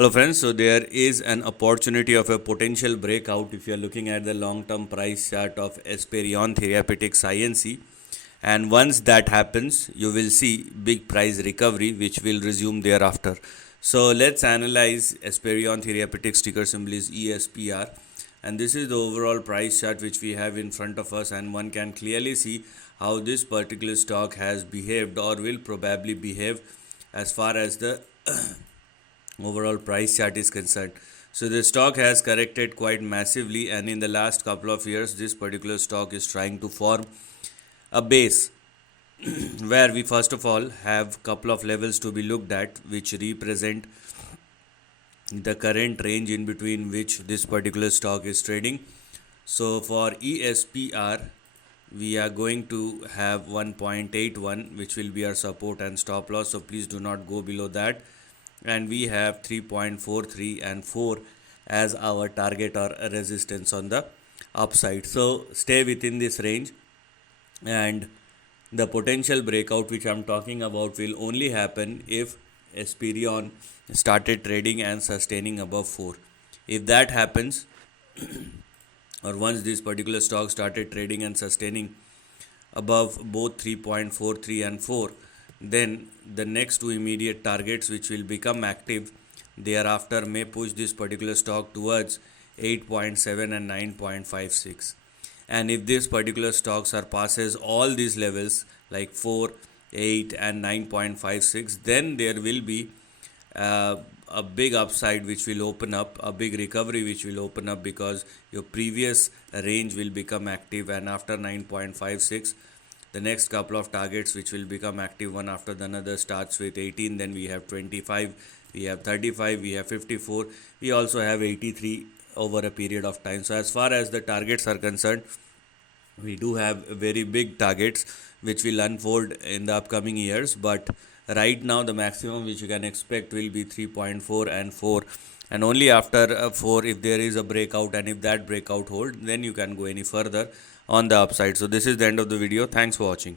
Hello friends, so there is an opportunity of a potential breakout if you are looking at the long-term price chart of Esperion Therapeutics INC, and once that happens you will see big price recovery which will resume thereafter. So let's analyze Esperion Therapeutics, ticker symbol is ESPR, and this is the overall price chart which we have in front of us, and one can clearly see how this particular stock has behaved or will probably behave as far as the overall price chart is concerned. So the stock has corrected quite massively, and in the last couple of years this particular stock is trying to form a base where we first of all have couple of levels to be looked at which represent the current range in between which this particular stock is trading. So for ESPR we are going to have 1.81 which will be our support and stop loss, so please do not go below that, and we have 3.43 and 4 as our target or resistance on the upside. So stay within this range, and the potential breakout which I'm talking about will only happen if Esperion started trading and sustaining above 4. If that happens, or once this particular stock started trading and sustaining above both 3.43 and 4, then the next two immediate targets which will become active thereafter may push this particular stock towards 8.7 and 9.56. And if this particular stock surpasses all these levels like 4, 8 and 9.56, then there will be a big upside which will open up, a big recovery which will open up, because your previous range will become active, and after 9.56 the next couple of targets which will become active one after the another starts with 18, then we have 25, we have 35, we have 54, we also have 83 over a period of time. So as far as the targets are concerned, we do have very big targets which will unfold in the upcoming years, but right now the maximum which you can expect will be 3.4 and 4, and only after 4, if there is a breakout and if that breakout hold, then you can go any further on the upside. So this is the end of the video. Thanks for watching.